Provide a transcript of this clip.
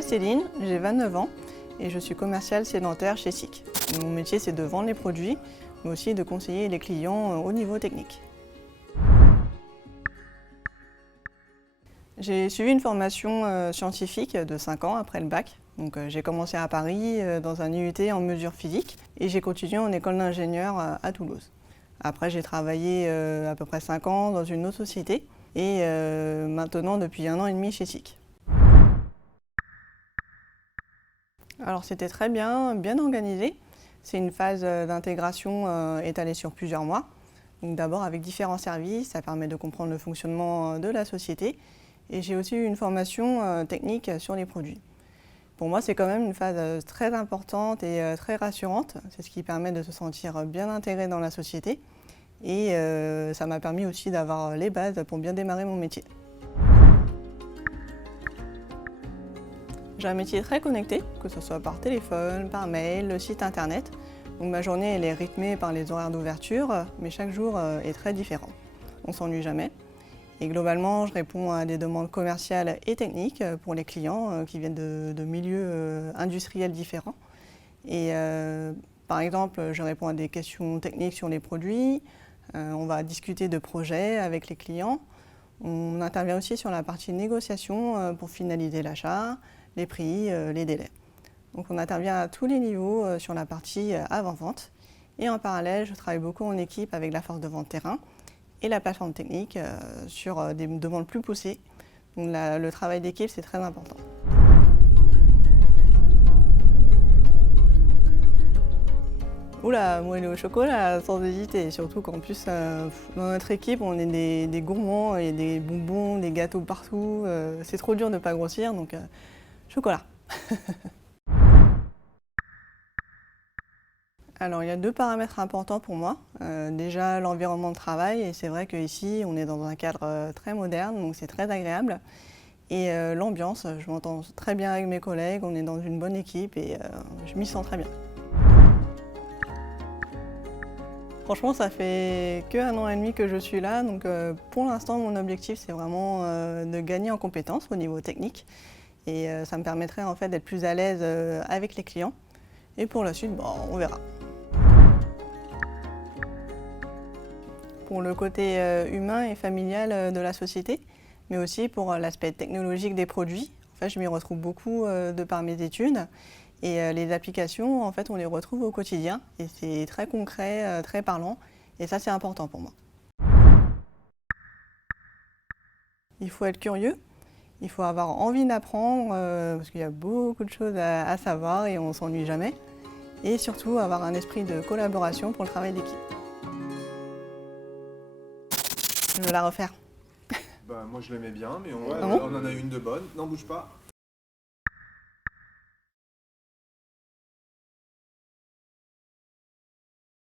m'appelle Céline, j'ai 29 ans et je suis commerciale sédentaire chez SICK. Mon métier, c'est de vendre les produits, mais aussi de conseiller les clients au niveau technique. J'ai suivi une formation scientifique de 5 ans après le bac. J'ai commencé à Paris dans un IUT en mesure physique et j'ai continué en école d'ingénieur à Toulouse. Après, j'ai travaillé à peu près 5 ans dans une autre société et maintenant depuis 1 an et demi chez SICK. Alors c'était très bien, bien organisé. C'est une phase d'intégration étalée sur plusieurs mois. D'abord avec différents services, ça permet de comprendre le fonctionnement de la société. Et j'ai aussi eu une formation technique sur les produits. Pour moi, c'est quand même une phase très importante et très rassurante. C'est ce qui permet de se sentir bien intégré dans la société. Et ça m'a permis aussi d'avoir les bases pour bien démarrer mon métier. J'ai un métier très connecté, que ce soit par téléphone, par mail, le site internet. Ma journée elle est rythmée par les horaires d'ouverture, mais chaque jour est très différent. On ne s'ennuie jamais. Et globalement, je réponds à des demandes commerciales et techniques pour les clients qui viennent de milieux industriels différents. Et par exemple, je réponds à des questions techniques sur les produits. On va discuter de projets avec les clients. On intervient aussi sur la partie négociation pour finaliser l'achat, les prix, les délais. Donc on intervient à tous les niveaux sur la partie avant-vente. Et en parallèle, je travaille beaucoup en équipe avec la force de vente terrain et la plateforme technique sur des demandes plus poussées. Donc le travail d'équipe, c'est très important. Oula, moelleux au chocolat, sans hésiter. Surtout qu'en plus, dans notre équipe, on est des gourmands, il y a des bonbons, des gâteaux partout. C'est trop dur de ne pas grossir, donc chocolat. Alors, il y a 2 paramètres importants pour moi. Déjà, l'environnement de travail, et c'est vrai qu'ici, on est dans un cadre très moderne, donc c'est très agréable. Et l'ambiance, je m'entends très bien avec mes collègues, on est dans une bonne équipe et je m'y sens très bien. Franchement, ça fait que 1 an et demi que je suis là, donc pour l'instant, mon objectif, c'est vraiment de gagner en compétences au niveau technique. Et ça me permettrait en fait d'être plus à l'aise avec les clients. Et pour la suite, on verra. Pour le côté humain et familial de la société, mais aussi pour l'aspect technologique des produits. En fait, je m'y retrouve beaucoup de par mes études. Et les applications, en fait, on les retrouve au quotidien. Et c'est très concret, très parlant. Et ça, c'est important pour moi. Il faut être curieux. Il faut avoir envie d'apprendre, parce qu'il y a beaucoup de choses à savoir et on ne s'ennuie jamais. Et surtout, avoir un esprit de collaboration pour le travail d'équipe. Je veux la refaire. Moi je l'aimais bien, mais Ah bon on en a une de bonne. N'en bouge pas.